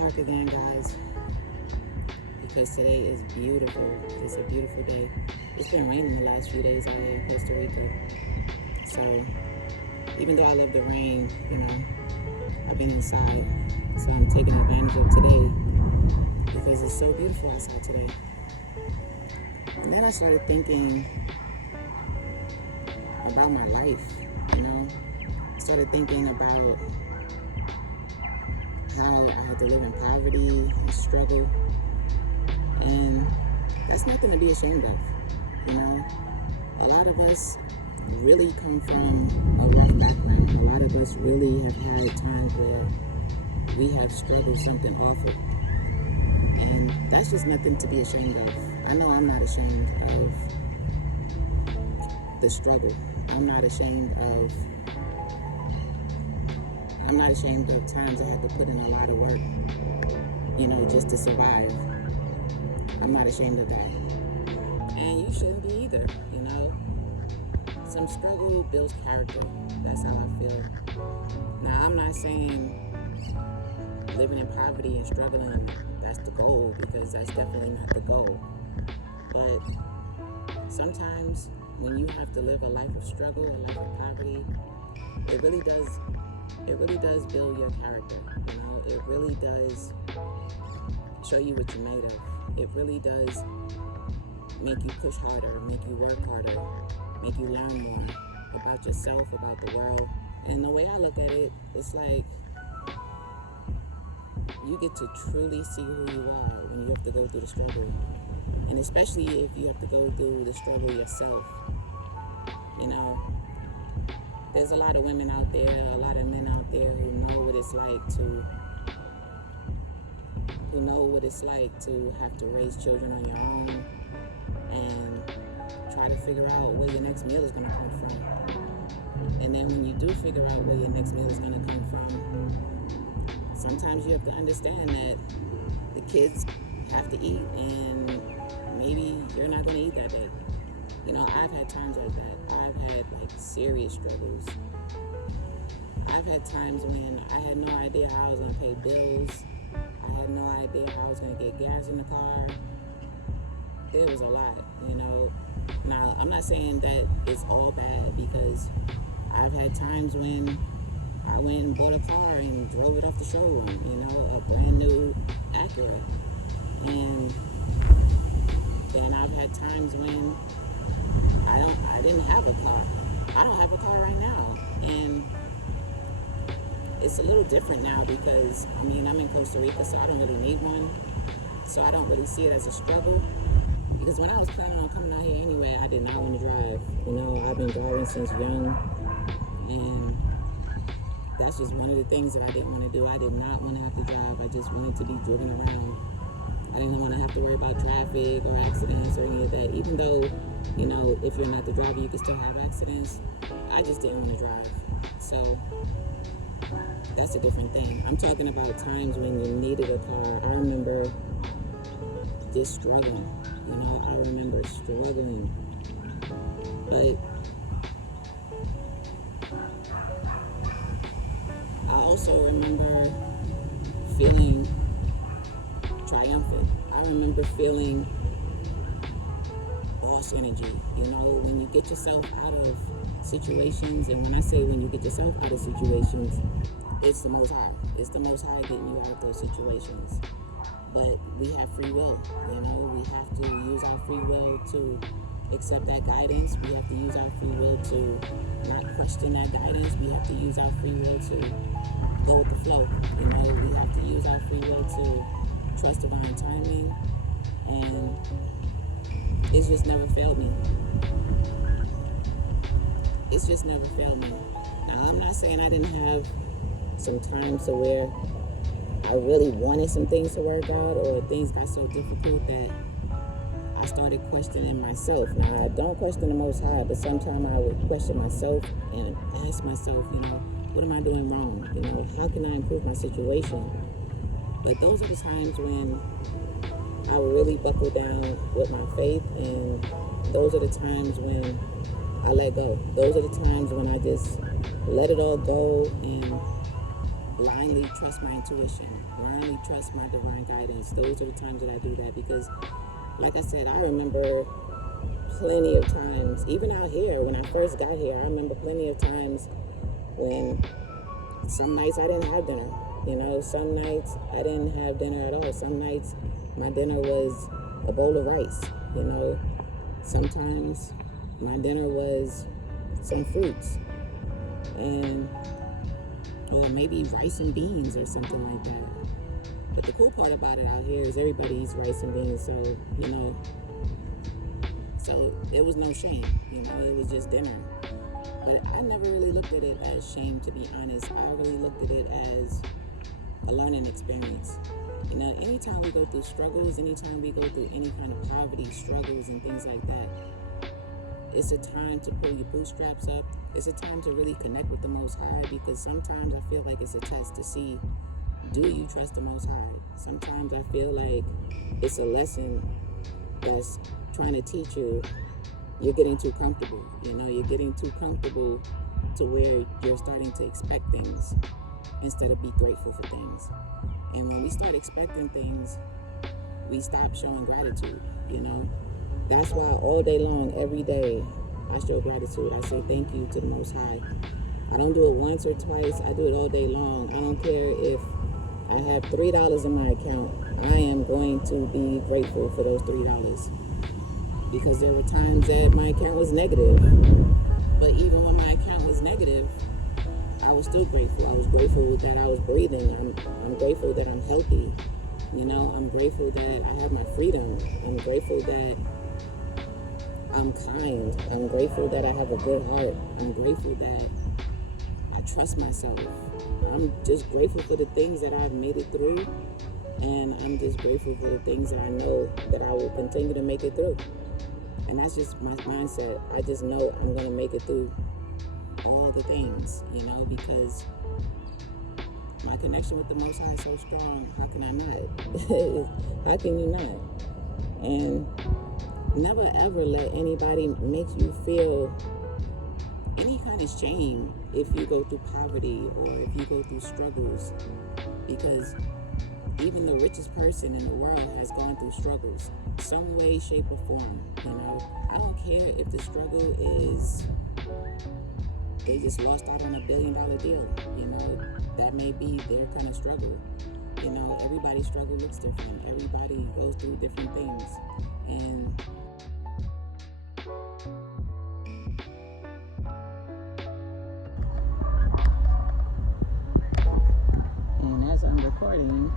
park again, guys, because today is beautiful. It's a beautiful day. It's been raining the last few days out here in Costa Rica. So even though I love the rain, I've been inside. So I'm taking advantage of today because it's so beautiful outside today. And then I started thinking about my life, I started thinking about how I had to live in poverty and struggle. And that's nothing to be ashamed of, A lot of us really come from a rough background. A lot of us really have had times where we have struggled something awful. And that's just nothing to be ashamed of. I know I'm not ashamed of the struggle. I'm not ashamed of times I had to put in a lot of work, just to survive. I'm not ashamed of that. And you shouldn't be either, Some struggle builds character. That's how I feel. Now, I'm not saying living in poverty and struggling, that's the goal, because that's definitely not the goal. But sometimes when you have to live a life of struggle, a life of poverty, it really does build your character, It really does show you what you're made of. It really does make you push harder, make you work harder, make you learn more about yourself, about the world. And the way I look at it, it's like you get to truly see who you are when you have to go through the struggle. And especially if you have to go through the struggle yourself. There's a lot of women out there, a lot of men out there who know what it's like to have to raise children on your own and try to figure out where your next meal is going to come from. And then when you do figure out where your next meal is going to come from, sometimes you have to understand that the kids have to eat, and maybe you're not going to eat that day. I've had times like that. I've had serious struggles. I've had times when I had no idea how I was going to pay bills. I had no idea how I was going to get gas in the car. There was a lot, Now, I'm not saying that it's all bad, because I've had times when I went and bought a car and drove it off the showroom, a brand new Acura. And then I've had times when I didn't have a car. I don't have a car right now. And it's a little different now because, I'm in Costa Rica, so I don't really need one. So I don't really see it as a struggle. Because when I was planning on coming out here anyway, I did not want to drive. I've been driving since young. And that's just one of the things that I didn't want to do. I did not want to have to drive. I just wanted to be driven around. I didn't want to have to worry about traffic or accidents or any of that. Even though, if you're not the driver, you can still have accidents. I just didn't want to drive. So that's a different thing. I'm talking about times when you needed a car. I remember just struggling. I remember struggling. But I also remember feeling triumphant. I remember feeling boss energy, when you get yourself out of situations. And when I say when you get yourself out of situations, it's the Most High. It's the Most High getting you out of those situations. But we have free will, we have to use our free will to accept that guidance. We have to use our free will to not question that guidance. We have to use our free will to go with the flow. We have to use our free will to trust divine timing. And it's just never failed me. It's just never failed me. Now, I'm not saying I didn't have some times to where I really wanted some things to work out, or things got so difficult that I started questioning myself. Now, I don't question the Most High, but sometimes I would question myself and ask myself, what am I doing wrong? How can I improve my situation? But those are the times when I would really buckle down with my faith, and those are the times when I let go. Those are the times when I just let it all go and blindly trust my intuition, blindly trust my divine guidance. Those are the times that I do that because, like I said, I remember plenty of times, even out here, when I first got here, I remember plenty of times when some nights I didn't have dinner. Some nights I didn't have dinner at all. Some nights my dinner was a bowl of rice. Sometimes my dinner was some fruits or maybe rice and beans or something like that. But the cool part about it out here is everybody eats rice and beans, so it was no shame, it was just dinner. But I never really looked at it as shame, to be honest. I really looked at it as a learning experience. Anytime we go through struggles, anytime we go through any kind of poverty, struggles, and things like that, it's a time to pull your bootstraps up. It's a time to really connect with the Most High, because sometimes I feel like it's a test to see, do you trust the Most High? Sometimes I feel like it's a lesson that's trying to teach you you're getting too comfortable. You're getting too comfortable to where you're starting to expect things instead of be grateful for things. And when we start expecting things, we stop showing gratitude. That's why all day long, every day, I show gratitude. I say thank you to the Most High. I don't do it once or twice. I do it all day long. I don't care if I have $3 in my account. I am going to be grateful for those $3. Because there were times that my account was negative. But even when my account was negative, I was still grateful. I was grateful that I was breathing. I'm grateful that I'm healthy. I'm grateful that I have my freedom. I'm grateful that I'm kind. I'm grateful that I have a good heart. I'm grateful that I trust myself. I'm just grateful for the things that I've made it through. And I'm just grateful for the things that I know that I will continue to make it through. And that's just my mindset. I just know I'm going to make it through all the things, because my connection with the Most High is so strong. How can I not? How can you not? And never ever let anybody make you feel any kind of shame if you go through poverty or if you go through struggles, because even the richest person in the world has gone through struggles, some way, shape, or form. I don't care if the struggle is they just lost out on $1 billion deal. That may be their kind of struggle. Everybody's struggle looks different. Everybody goes through different things. And as I'm recording,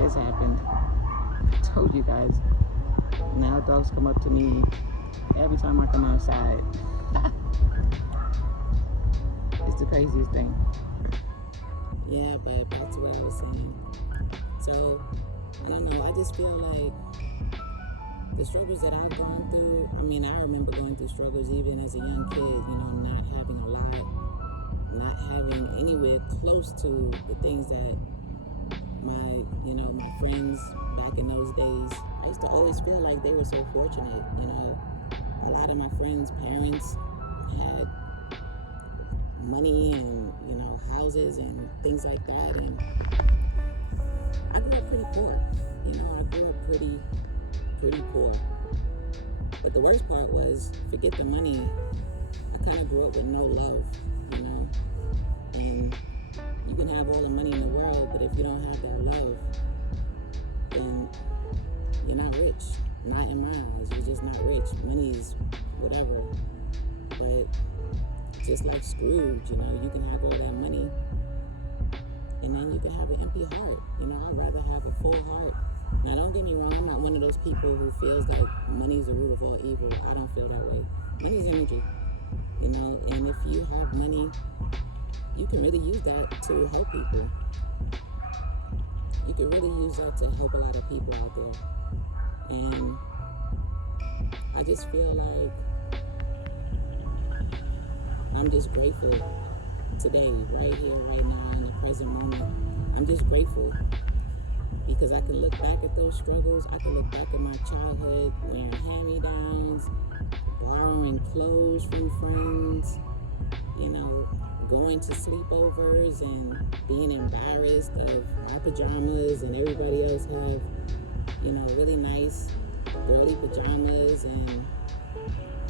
this happened. I told you guys. Now dogs come up to me every time I come outside. It's the craziest thing. Yeah, but back to what I was saying. So, I don't know, I just feel like the struggles that I've gone through, I remember going through struggles even as a young kid, not having a lot, not having anywhere close to the things that my friends back in those days, I used to always feel like they were so fortunate. A lot of my friends' parents had money and, houses and things like that. And I grew up pretty poor. I grew up pretty poor. But the worst part was, forget the money, I kind of grew up with no love, And you can have all the money in the world, but if you don't have that love, then you're not rich. Not in my eyes. You're just not rich. Money is whatever. But just like Scrooge, you can have all that money and then you can have an empty heart. I'd rather have a full heart. Now, don't get me wrong, I'm not one of those people who feels like money is the root of all evil. I don't feel that way. Money's energy, and if you have money, you can really use that to help people. You can really use that to help a lot of people out there. And I just feel like I'm just grateful today, right here, right now, in the present moment. I'm just grateful because I can look back at those struggles. I can look back at my childhood, wearing hand-me-downs, borrowing clothes from friends, going to sleepovers and being embarrassed of my pajamas and everybody else have, really nice girly pajamas, and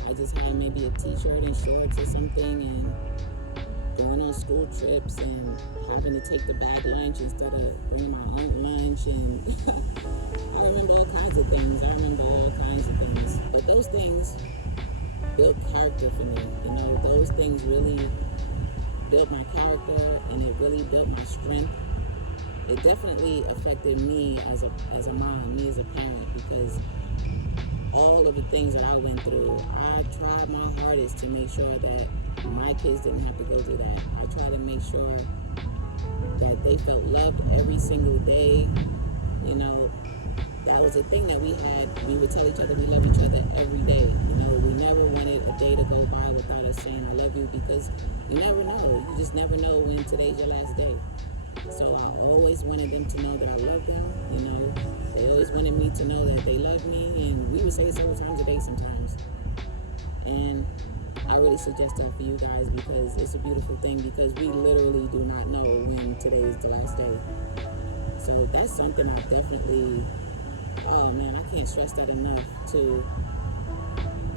I just had maybe a t-shirt and shorts or something, and going on school trips and having to take the bag lunch instead of bringing my own lunch, and I remember all kinds of things. But those things built character for me. Those things really built my character, and it really built my strength. It definitely affected me as a mom, me as a parent, because all of the things that I went through, I tried my hardest to make sure that my kids didn't have to go through that. I tried to make sure that they felt loved every single day. That was a thing that we had. We would tell each other we love each other every day. We never wanted a day to go by without us saying I love you, because you never know. You just never know when today's your last day. So I always wanted them to know that I love them. They always wanted me to know that they love me, and we would say it several times a day sometimes. And I really suggest that for you guys, because it's a beautiful thing, because we literally do not know when today is the last day. So that's something I definitely, I can't stress that enough, to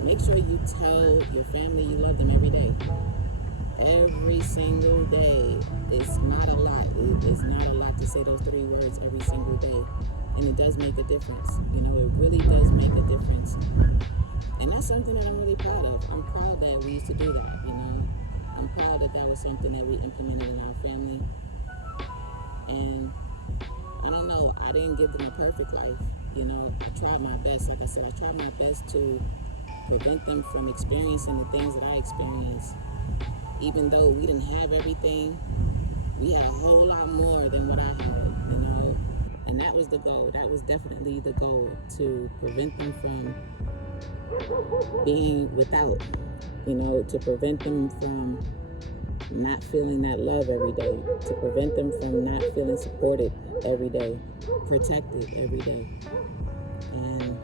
make sure you tell your family you love them every day. Every single day. It's not a lot. It's not a lot to say those 3 words every single day. And it does make a difference. It really does make a difference. And that's something that I'm really proud of. I'm proud that we used to do that, I'm proud that was something that we implemented in our family. And I don't know, I didn't give them a perfect life. I tried my best. Like I said, I tried my best to prevent them from experiencing the things that I experienced. Even though we didn't have everything, we had a whole lot more than what I had, And that was the goal. That was definitely the goal, to prevent them from being without, to prevent them from not feeling that love every day, to prevent them from not feeling supported every day, protected every day. And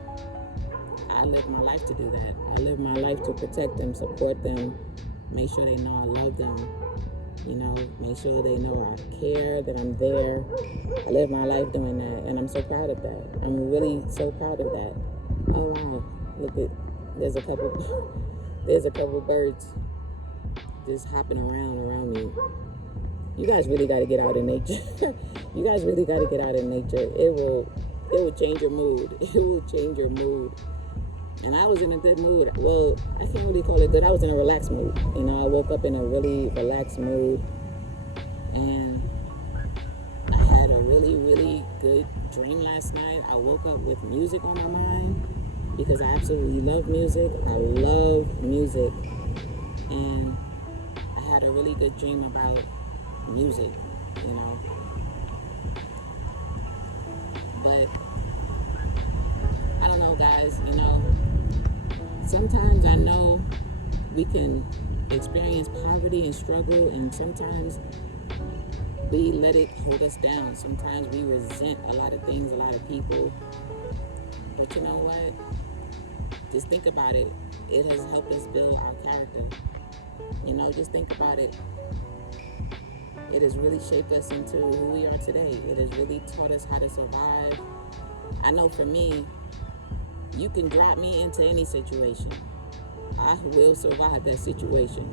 I lived my life to do that. I lived my life to protect them, support them, make sure they know I love them, make sure they know I care, that I'm there. I live my life doing that, and I'm so proud of that. I'm really so proud of that. Oh wow, look at, there's a couple birds just hopping around me. You guys really got to get out in nature. You guys really got to get out in nature. It will change your mood. It will change your mood. And I was in a good mood. Well, I can't really call it good. I was in a relaxed mood. I woke up in a really relaxed mood. And I had a really, really good dream last night. I woke up with music on my mind, because I absolutely love music. I love music. And I had a really good dream about music, But I don't know, guys, sometimes I know we can experience poverty and struggle, and sometimes we let it hold us down. Sometimes we resent a lot of things, a lot of people. But you know what? Just think about it. It has helped us build our character. Just think about it. It has really shaped us into who we are today. It has really taught us how to survive. I know for me, you can drop me into any situation. I will survive that situation.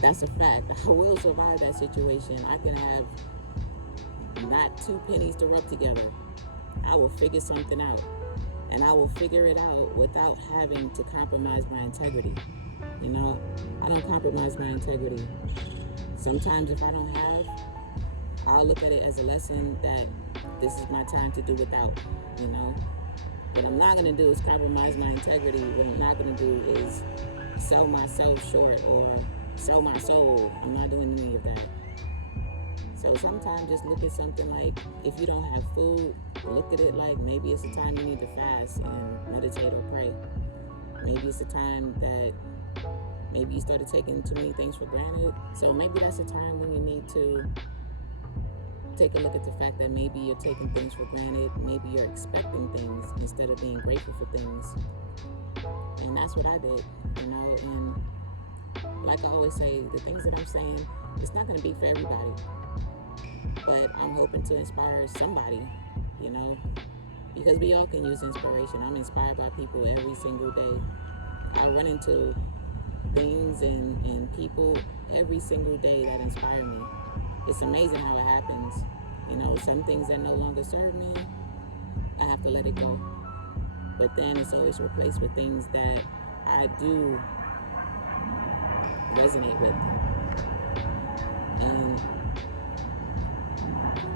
That's a fact. I will survive that situation. I can have not 2 pennies to rub together. I will figure something out. And I will figure it out without having to compromise my integrity. I don't compromise my integrity. Sometimes if I don't have, I'll look at it as a lesson that this is my time to do without, What I'm not going to do is compromise my integrity. What I'm not going to do is sell myself short or sell my soul. I'm not doing any of that. So sometimes just look at something like, if you don't have food, look at it like maybe it's a time you need to fast and meditate or pray. Maybe it's a time that maybe you started taking too many things for granted. So maybe that's a time when you need to take a look at the fact that maybe you're taking things for granted. Maybe you're expecting things instead of being grateful for things. And that's what I did, And like I always say, the things that I'm saying, It's not going to be for everybody, but I'm hoping to inspire somebody, you know, because we all can use inspiration. I'm inspired by people every single day. I run into things and people every single day that inspire me. It's amazing how it happens. You know, some things that no longer serve me, I have to let it go. But then it's always replaced with things that I do resonate with. And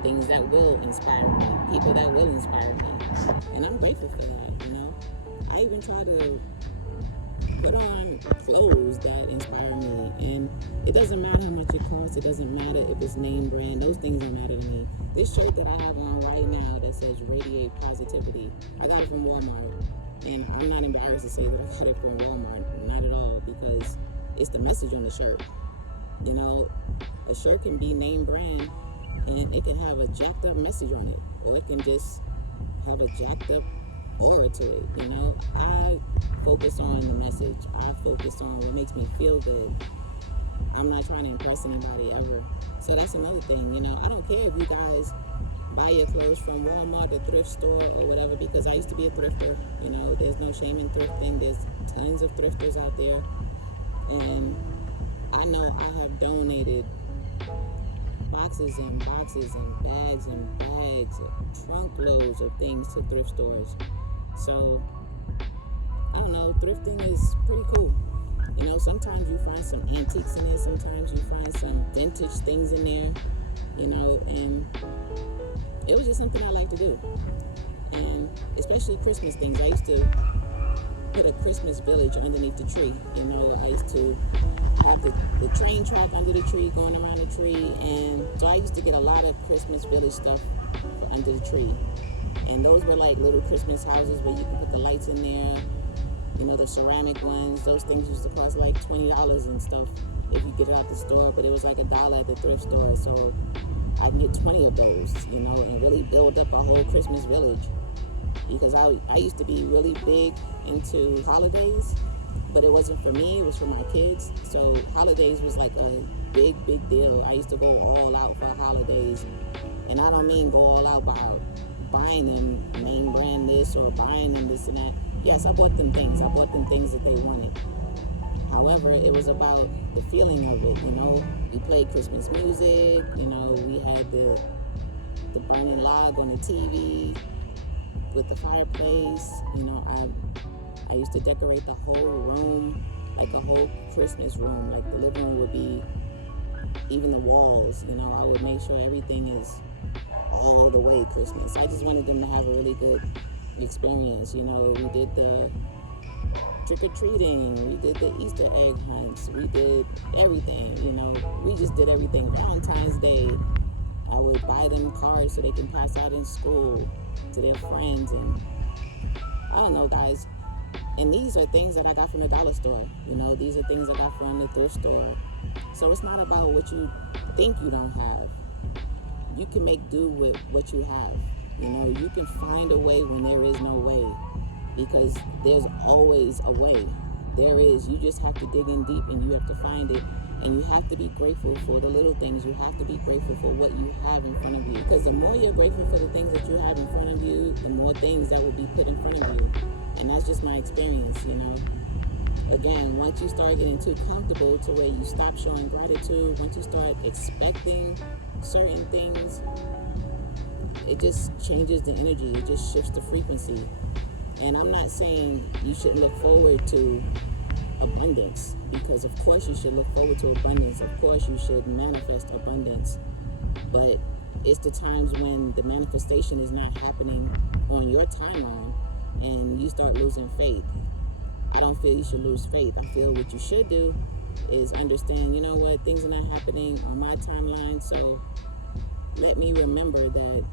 things that will inspire me, people that will inspire me. And I'm grateful for that, you know. I even try to put on clothes that inspire me, and it doesn't matter how much it costs. It doesn't matter if it's name brand. Those things don't matter to me. This shirt that I have on right now that says "Radiate Positivity," I got it from Walmart, and I'm not embarrassed to say that I got it from Walmart, not at all, because it's the message on the shirt. You know, the shirt can be name brand, and it can have a jacked up message on it, or it can just have a jacked up aura to it. You know, I focus on the message. I focus on what makes me feel good. I'm not trying to impress anybody ever. So that's another thing, you know. I don't care if you guys buy your clothes from Walmart, a thrift store, or whatever, because I used to be a thrifter. You know, there's no shame in thrifting. There's tons of thrifters out there. And I know I have donated boxes and boxes and bags, trunk loads of things to thrift stores. So, I don't know, thrifting is pretty cool. You know, sometimes you find some antiques in there, sometimes you find some vintage things in there, you know, and it was just something I like to do. And especially Christmas things. I used to put a Christmas village underneath the tree. You know, I used to have the train track under the tree, going around the tree, and so I used to get a lot of Christmas village stuff for under the tree. And those were like little Christmas houses where you can put the lights in there. You know, the ceramic ones, those things used to cost like $20 and stuff if you get it at the store, but it was like $1 at the thrift store. So I can get 20 of those, you know, and really build up a whole Christmas village. Because I used to be really big into holidays, but it wasn't for me, it was for my kids. So holidays was like a big deal. I used to go all out for holidays. And I don't mean go all out by buying them name brand this or buying them this and that. Yes, I bought them things. I bought them things that they wanted. However, it was about the feeling of it, you know. We played Christmas music, you know, we had the burning log on the TV with the fireplace. You know, I used to decorate the whole room, like a whole Christmas room. Like the living room would be, even the walls, you know, I would make sure everything is all the way Christmas. I just wanted them to have a really good experience. You know, we did the trick-or-treating, we did the Easter egg hunts, we did everything, you know, we just did everything. Valentine's Day, I would buy them cards so they can pass out in school to their friends, and I don't know, guys. And these are things that I got from the dollar store, you know, these are things I got from the thrift store. So it's not about what you think you don't have. You can make do with what you have. You know, you can find a way when there is no way, because there's always a way. There is. You just have to dig in deep and you have to find it. And you have to be grateful for the little things. You have to be grateful for what you have in front of you. Because the more you're grateful for the things that you have in front of you, the more things that will be put in front of you. And that's just my experience, you know. Again, once you start getting too comfortable to where you stop showing gratitude, once you start expecting certain things, it just changes the energy. It just shifts the frequency. And I'm not saying you shouldn't look forward to abundance, because of course you should look forward to abundance. Of course you should manifest abundance. But it's the times when the manifestation is not happening on your timeline and you start losing faith. I don't feel you should lose faith. I feel what you should do is understand, you know what, things are not happening on my timeline, so let me remember that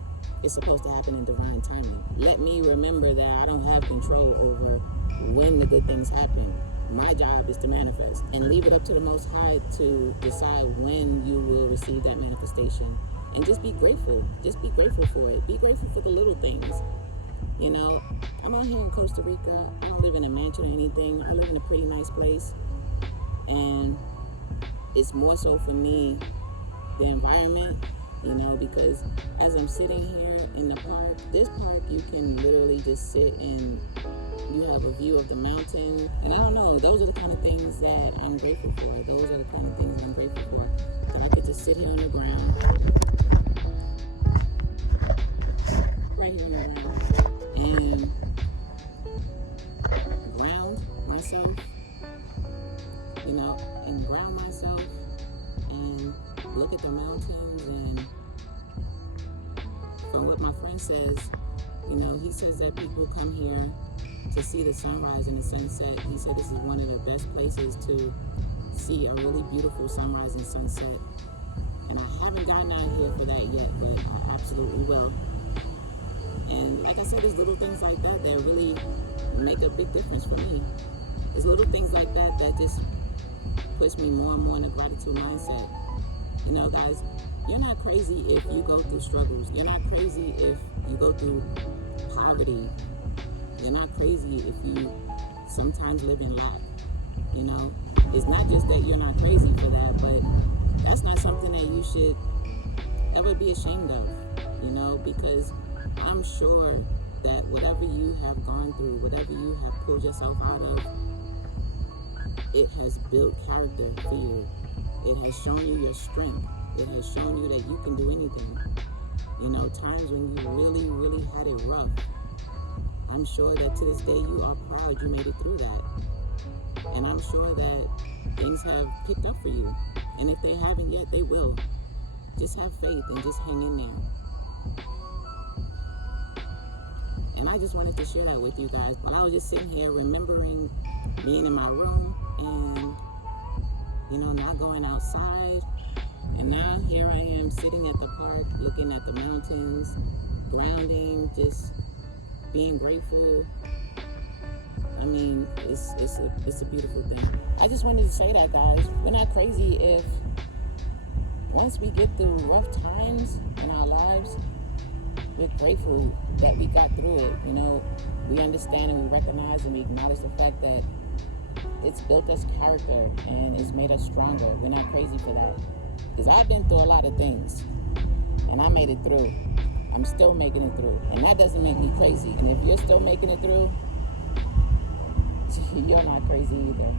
it's supposed to happen in divine timing. Let me remember that I don't have control over when the good things happen. My job is to manifest, and leave it up to the Most High to decide when you will receive that manifestation. And just be grateful. Just be grateful for it. Be grateful for the little things. You know, I'm out here in Costa Rica. I don't live in a mansion or anything. I live in a pretty nice place. And it's more so for me the environment, you know, because as I'm sitting here in the park, this park you can literally just sit and you have a view of the mountain. And I don't know, those are the kind of things that I'm grateful for. Those are the kind of things I'm grateful for. That I could just sit here on the ground, right here on the ground, and ground myself, you know, and ground myself and look at the mountains. And from what my friend says, you know, he says that people come here to see the sunrise and the sunset. He said this is one of the best places to see a really beautiful sunrise and sunset. And I haven't gotten out here for that yet, but I absolutely will. And like I said, there's little things like that that really make a big difference for me. There's little things like that that just puts me more and more in a gratitude mindset. You know, guys, you're not crazy if you go through struggles. You're not crazy if you go through poverty. You're not crazy if you sometimes live in lack. You know, it's not just that you're not crazy for that, but that's not something that you should ever be ashamed of, you know, because I'm sure that whatever you have gone through, whatever you have pulled yourself out of, it has built character for you. It has shown you your strength. It has shown you that you can do anything. You know, times when you really, really had it rough, I'm sure that to this day you are proud you made it through that. And I'm sure that things have picked up for you. And if they haven't yet, they will. Just have faith and just hang in there. And I just wanted to share that with you guys. While I was just sitting here remembering being in my room and, you know, not going outside. And now here I am sitting at the park, looking at the mountains, grounding, just being grateful. I mean, it's a beautiful thing. I just wanted to say that, guys. We're not crazy if once we get through rough times in our lives, we're grateful that we got through it. You know, we understand and we recognize and we acknowledge the fact that it's built us character and it's made us stronger. We're not crazy for that. Because I've been through a lot of things and I made it through. I'm still making it through. And that doesn't make me crazy. And if you're still making it through, you're not crazy either.